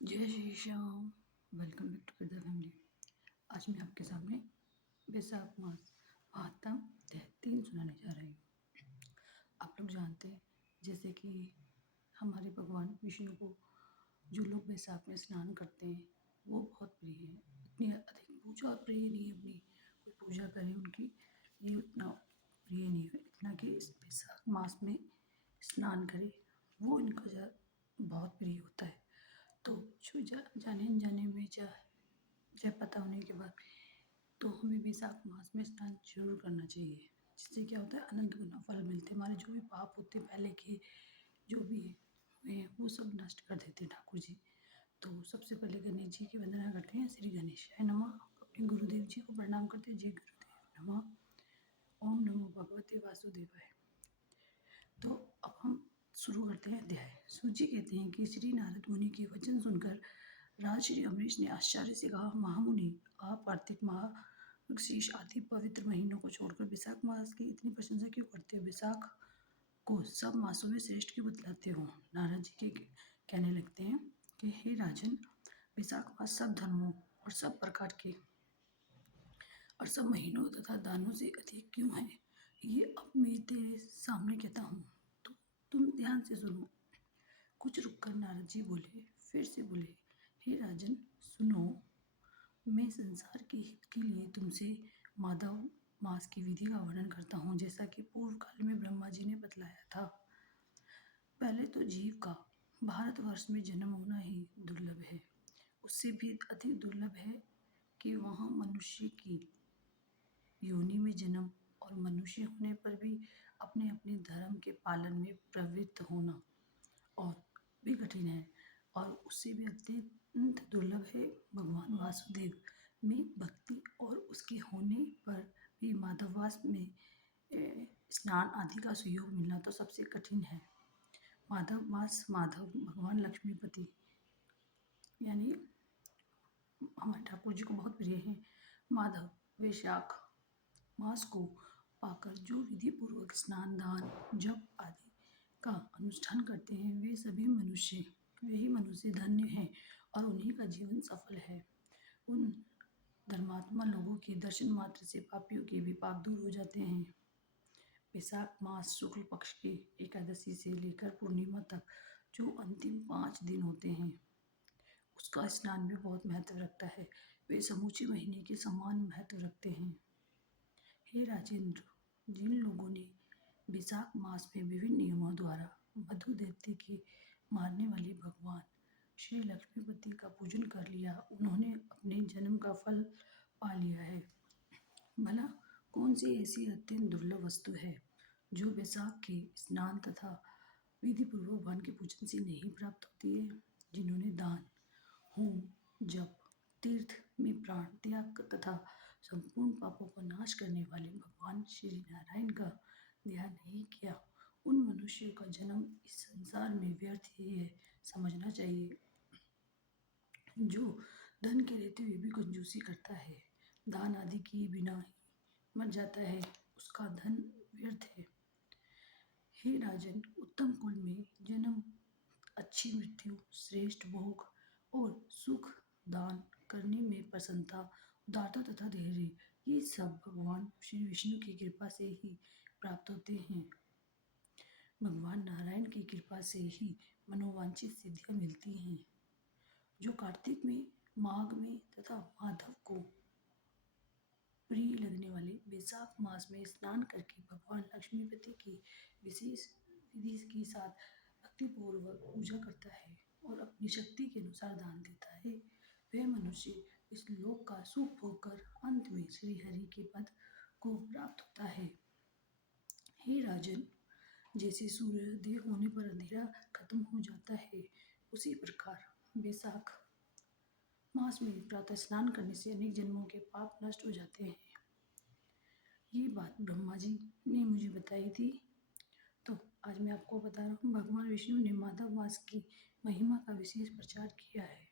जय Shri Shyam. Welcome back to the family. आज मैं आपके सामने वैशाख मास महात्म अध्याय 3 सुनाने जा रही हूँ। आप लोग जानते हैं जैसे कि हमारे भगवान विष्णु को जो लोग वैशाख में स्नान करते हैं वो बहुत प्रिय है। इतनी अधिक पूजा प्रिय नहीं है, अपनी कोई पूजा करे उनकी ये उतना प्रिय नहीं है, इतना कि इस वैशाख मास में स्नान करे वो इनका बहुत प्रिय होता है। तो जो जाने अनजाने में चाहे पता होने के बाद तो हमें वैशाख मास में स्नान जरूर करना चाहिए। जिससे क्या होता है, अनंत गुना फल मिलते हैं। हमारे जो भी पाप होते हैं पहले के जो भी हुए हैं वो सब नष्ट कर देते हैं ठाकुर जी। तो सबसे पहले गणेश जी की वंदना करते हैं। श्री गणेशाय नमः। अपने गुरुदेव जी को प्रणाम करते हैं। जय गुरुदेव नमः। ओम नमो भगवते वासुदेवाय। तो अब हम शुरू करते हैं अध्याय। सूजी कहते हैं कि श्री नारद मुनि के वचन सुनकर राजश्री अम्बरीश ने आश्चर्य से कहा, महामुनि, आप कार्तिक माह, शीर्ष आदि पवित्र महीनों को छोड़कर वैशाख मास की इतनी प्रशंसा क्यों करते हो? वैशाख को सब मासों में श्रेष्ठ क्यों बतलाते हो? नारद जी के कहने लगते हैं कि हे राजन, वैशाख मास सब धर्मों और सब प्रकार के और सब महीनों तथा दानों से अधिक क्यों है? ये अब मैं तेरे सामने कहता हूँ, तो तुम ध्यान से सुनो। कुछ रुककर नारद जी बोले, फिर से बोले, हे राजन सुनो, मैं संसार के हित के लिए तुमसे माधव मास की विधि का वर्णन करता हूँ, जैसा कि पूर्व काल में ब्रह्मा जी ने बतलाया था। पहले तो जीव का भारतवर्ष में जन्म होना ही दुर्लभ है। उससे भी अधिक दुर्लभ है कि वहाँ मनुष्य की योनि में जन्म और मनुष्य होने पर भी अपने अपने धर्म के पालन में प्रवृत्त होना और भी कठिन है। और उससे भी अत्यंत दुर्लभ है भगवान वासुदेव में भक्ति और उसके होने पर भी माधववास में स्नान आदि का सुयोग मिलना तो सबसे कठिन है। माधववास माधव भगवान लक्ष्मीपति यानी हमारे ठाकुर जी को बहुत प्रिय है। माधव वैशाख मास को पाकर जो विधि पूर्वक स्नान दान जप आदि का अनुष्ठान करते हैं वही मनुष्य धन्य हैं और उन्हीं का जीवन सफल है। उन धर्मात्मा लोगों के दर्शन मात्र से पापियों के भी पाप दूर हो जाते हैं। वैशाख मास शुक्ल पक्ष की एकादशी से लेकर पूर्णिमा तक जो अंतिम 5 दिन होते हैं उसका स्नान भी बहुत महत्व रखता है। वे समूचे महीने के समान महत्व रखते हैं। हे राजेंद्र, जिन लोगों ने वैशाख मास में विभिन्न नियमों द्वारा मधु दैत्य के मारने वाले भगवान श्री लक्ष्मीपति का पूजन कर लिया, उन्होंने अपने जन्म का फल पा लिया है। भला कौन सी ऐसी अत्यंत दुर्लभ वस्तु है जो वैशाख के स्नान तथा विधि पूर्वक भगवान के पूजन से नहीं प्राप्त होती है? जिन्होंने दान, होम, जप, तीर्थ में प्राण त्याग तथा संपूर्ण पापों को नाश करने वाले भगवान श्री नारायण का ध्यान नहीं किया, उन मनुष्यों का जन्म इस संसार में व्यर्थ ही है, समझना चाहिए। जो धन के रहते हुए भी कंजूसी करता है, दान आदि किए बिना ही मर जाता है, उसका धन व्यर्थ है। हे राजन, उत्तम कुल में जन्म, अच्छी मृत्यु, श्रेष्ठ भोग और सुख दान करने में प्रसन्नता, उदारता तथा धैर्य, ये सब भगवान श्री विष्णु की कृपा से ही प्राप्त होते हैं। भगवान नारायण की कृपा से ही मनोवांछित सिद्धियां मिलती हैं। जो कार्तिक में, माघ में तथा माधव को प्रिय लगने वाले वैशाख मास में स्नान करके भगवान लक्ष्मीपति की विशेष विधि के साथ भक्तिपूर्वक पूजा करता है और अपनी शक्ति के अनुसार दान देता है, वह मनुष्य इस लोक का सुख भोग कर अंत में श्री हरि के पद को प्राप्त होता है। हे राजन, जैसे सूर्योदय होने पर अंधेरा खत्म हो जाता है, उसी प्रकार वैशाख मास में प्रातः स्नान करने से अनेक जन्मों के पाप नष्ट हो जाते हैं। ये बात ब्रह्मा जी ने मुझे बताई थी, तो आज मैं आपको बता रहा हूँ। भगवान विष्णु ने माधव मास की महिमा का विशेष प्रचार किया है।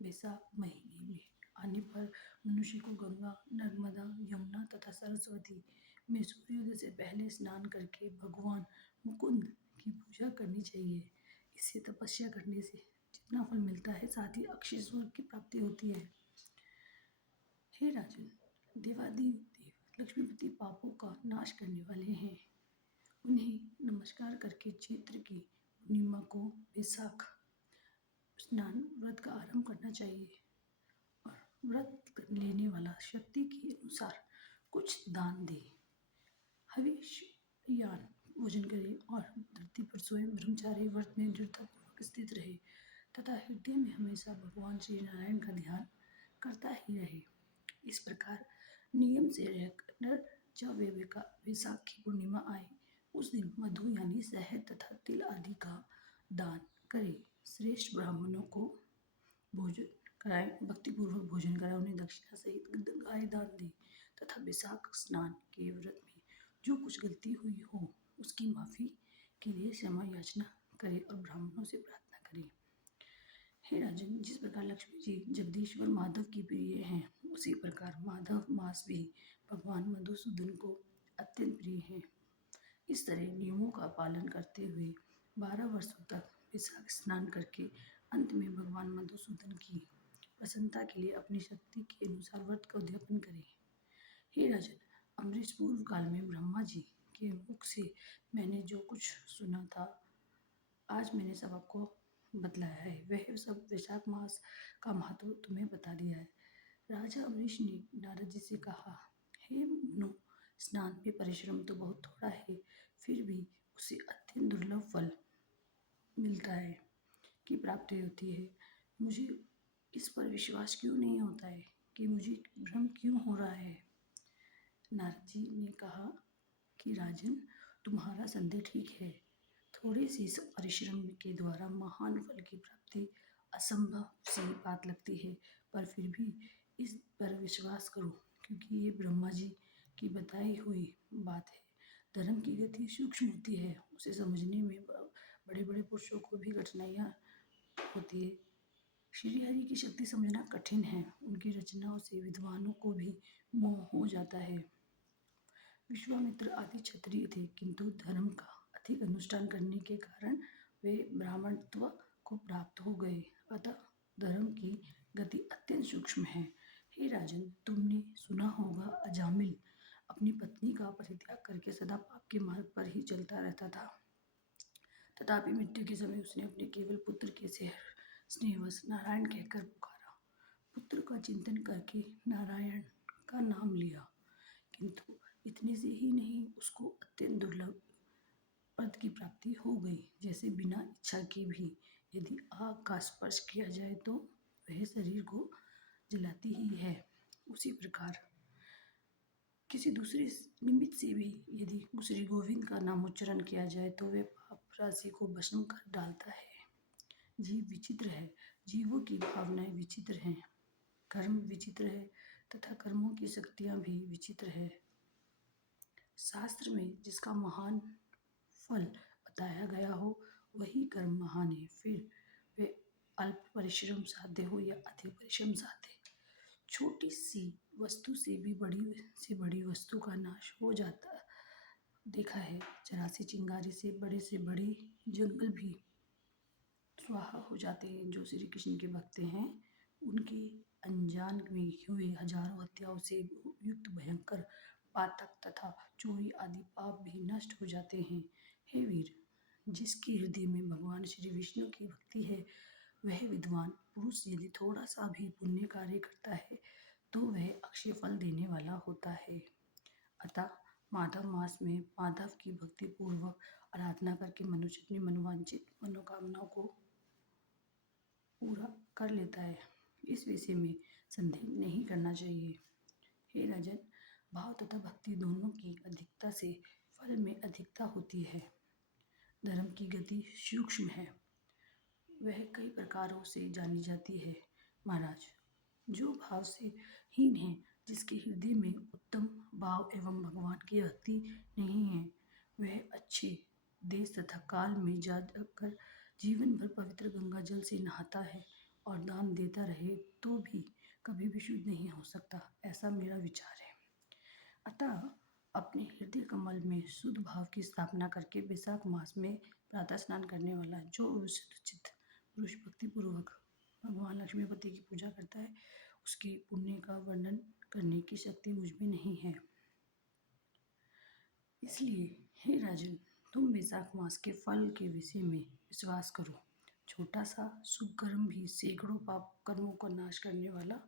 वैशाख महीने में आने पर मनुष्य को गंगा, नर्मदा, यमुना तथा सरस्वती में सूर्योदय से पहले स्नान करके भगवान मुकुंद की पूजा करनी चाहिए। इससे तपस्या करने से दुगना फल मिलता है, साथ ही अक्षय स्वर्ग की प्राप्ति होती है। हे राजन, देवादिदेव लक्ष्मीपति पापों का नाश करने वाले हैं। उन्हें नमस्कार करके चैत्र की पूर्णिमा को वैशाख स्नान व्रत का आरंभ करना चाहिए और व्रत लेने वाला शक्ति के अनुसार कुछ दान दे, हविष यान भोजन करे और धरती पर स्वयं ब्रह्मचारी व्रत में दृढ़तापूर्वक स्थित रहे तथा हृदय में हमेशा भगवान श्री नारायण का ध्यान करता ही रहे। इस प्रकार नियम से रहकर जब वैशाख की पूर्णिमा आए उस दिन मधु यानी शहद तथा तिल आदि का दान करे, श्रेष्ठ ब्राह्मणों को भोजन कराए, भक्तिपूर्वक भोजन कराए, उन्हें दक्षिणा सहित गाय दान दे तथा वैशाख स्नान के व्रत में जो कुछ गलती हुई हो उसकी माफी के लिए क्षमा याचना करे और ब्राह्मणों से प्रार्थना करे। हे राजन, जिस प्रकार लक्ष्मी जी जगदीश्वर माधव की प्रिय हैं, उसी प्रकार माधव मास भी भगवान मधुसूदन को अत्यंत प्रिय है। इस तरह नियमों का पालन करते हुए 12 वर्षों तक वैशाख स्नान करके अंत में भगवान मधुसूदन की प्रसन्नता के लिए अपनी शक्ति के अनुसार व्रत का उद्यापन करें। हे राजन, अमरीश पूर्व काल में ब्रह्मा जी के मुख से मैंने जो कुछ सुना था, आज मैंने सब आपको बतलाया है। वह सब वैशाख मास का महत्व तुम्हें बता दिया है। राजा अमरीश ने नारद जी से कहा, हे मुनो, स्नान में परिश्रम तो बहुत थोड़ा है, फिर भी उसे अत्यंत दुर्लभ फल मिलता है की प्राप्ति होती है। मुझे इस पर विश्वास क्यों नहीं होता है कि मुझे भ्रम क्यों हो रहा है। नारद जी ने कहा कि राजन, तुम्हारा संदेह ठीक है। थोड़े से परिश्रम के द्वारा महान फल की प्राप्ति असंभव सी बात लगती है, पर फिर भी इस पर विश्वास करो, क्योंकि ये ब्रह्मा जी की बताई हुई बात है। धर्म की गति सूक्ष्म होती है, उसे समझने में बड़े बड़े पुरुषों को भी कठिनाइयाँ होती है। श्री हरि की शक्ति समझना कठिन है, उनकी रचनाओं से विद्वानों को भी मोह हो जाता है। विश्वामित्र आदि क्षत्रिय थे, किंतु धर्म का अधिक अनुष्ठान करने के कारण वे ब्राह्मणत्व को प्राप्त हो गए। अतः धर्म की गति अत्यंत सूक्ष्म है। हे राजन, तुमने सुना होगा अजामिल अपनी पत्नी का परित्याग करके सदा पाप के मार्ग पर ही चलता रहता था। तथापि मृत्यु के समय उसने अपने केवल पुत्र के स्नेहवश नारायण कहकर पुकारा। पुत्र का चिंतन करके नारायण का नाम लिया, किंतु इतने से ही नहीं, उसको अत्यंत दुर्लभ पद की प्राप्ति हो गई। जैसे बिना इच्छा के भी यदि आग का स्पर्श किया जाए तो वह शरीर को जलाती ही है, उसी प्रकार किसी दूसरे निमित्त से भी यदि श्री गोविंद का नाम उच्चारण किया जाए तो वह पाप राशि को भस्म कर डालता है। जीव विचित्र है, जीवों की भावनाएं विचित्र हैं, कर्म विचित्र है तथा कर्मों की शक्तियां भी विचित्र है। शास्त्र में जिसका महान फल बताया गया हो वही कर्म महान है, फिर वे अल्प परिश्रम साध्य हो या अधिक परिश्रम साध्य। छोटी सी वस्तु से भी बड़ी वस्तु का नाश हो जाता देखा है। जरा सी चिंगारी से बड़े जंगल भी स्वाहा हो जाते हैं। जो श्री कृष्ण के भक्त हैं, उनके अनजान में हुए हजारों हत्याओं से युक्त भयंकर पातक तथा चोरी आदि पाप भी नष्ट हो जाते हैं। हे वीर, जिसके हृदय में भगवान श्री विष्णु की भक्ति है, वह विद्वान पुरुष यदि थोड़ा सा भी पुण्य कार्य करता है तो वह अक्षय फल देने वाला होता है। अतः माधव मास में माधव की भक्ति पूर्वक आराधना करके मनुष्य अपनी मनोवांछित मनोकामनाओं को पूरा कर लेता है। इस विषय में संदेह नहीं करना चाहिए। हे राजन, भाव तथा भक्ति दोनों की अधिकता से फल में अधिकता होती है। धर्म की गति सूक्ष्म है, वह कई प्रकारों से जानी जाती है। महाराज, जो भाव से हीन है, जिसके हृदय में उत्तम भाव एवं भगवान की भक्ति नहीं है, वह अच्छे देश तथा काल में जाकर जीवन भर पवित्र गंगा जल से नहाता है और दान देता रहे तो भी कभी भी शुद्ध नहीं हो सकता, ऐसा मेरा विचार है। अतः अपने हृदय कमल में शुद्ध भाव की स्थापना करके वैशाख मास में प्रातः स्नान करने वाला जो विशुद्ध चित्त पुरुष भक्तिपूर्वक भगवान लक्ष्मीपति की पूजा करता है, उसकी पुण्य का वर्णन करने की शक्ति मुझ में नहीं है। इसलिए हे राजन, तुम वैशाख मास के फल के विषय में विश्वास करो। छोटा सा शुभ कर्म भी सैकड़ों पाप कर्मों का नाश करने वाला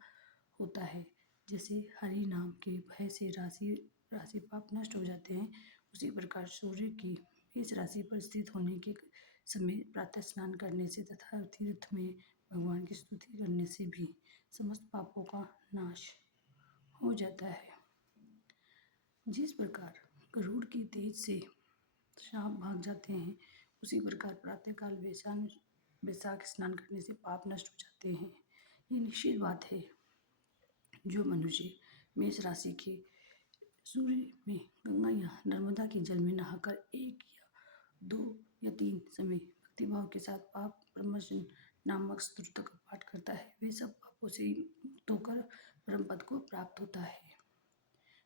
होता है। जैसे हरि नाम के भय से राशि राशि पाप नष्ट हो जाते हैं, उसी प्रकार सूर्य की इस राशि पर स्थित होने के समय प्रातः स्नान करने से तथा तीर्थ में भगवान की स्तुति करने से भी समस्त पापों का नाश हो जाता है। जिस प्रकार गरुड़ की तेज से सांप भाग जाते हैं, उसी प्रकार प्रातःकाल वैशाख स्नान करने से पाप नष्ट हो जाते हैं। ये निश्चित बात है। जो मनुष्य मेष राशि के सूर्य में गंगा या नर्मदा के जल में नहाकर 1 या 2 या 3 समय भक्तिभाव के साथ पाप प्रमोचन नामक स्तोत्र का पाठ करता है, वे सब पापों से मुक्त होकर परम पद को प्राप्त होता है।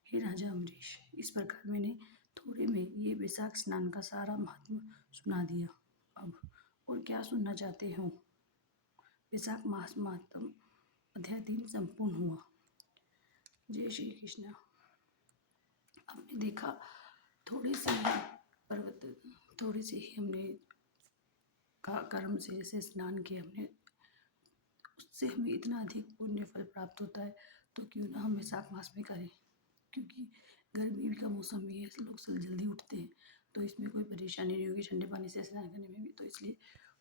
हे राजा अम्बरीश, इस प्रकार मैंने थोड़े में ये वैशाख स्नान का सारा महात्म्य सुना दिया। अब और क्या सुनना चाहते हो? वैशाख मास महात्म अध्याय 3 संपूर्ण हुआ। जय श्री कृष्ण। आपने देखा थोड़े से ही हमने कर्म से जैसे स्नान किया हमने, उससे हमें इतना अधिक पुण्य फल प्राप्त होता है, तो क्यों ना हम वैशाख मास में करें। क्योंकि गर्मी का मौसम भी है, लोग जल्दी उठते हैं, तो इसमें कोई परेशानी नहीं होगी ठंडे पानी से स्नान करने में भी। तो इसलिए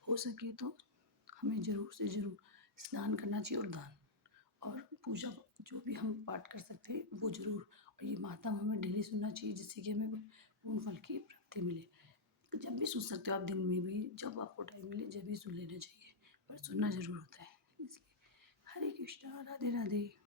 हो सके तो हमें ज़रूर से ज़रूर स्नान करना चाहिए, और दान और पूजा जो भी हम पाठ कर सकते हैं वो ज़रूर, और ये महात्म हमें डेली सुनना चाहिए, जिससे कि हमें पूर्ण फल की प्राप्ति मिले। तो जब भी सुन सकते हो आप, दिन में भी जब आपको टाइम मिले जब भी सुन लेना चाहिए, पर सुनना ज़रूर होता है। इसलिए हरे कृष्णा, राधे राधे।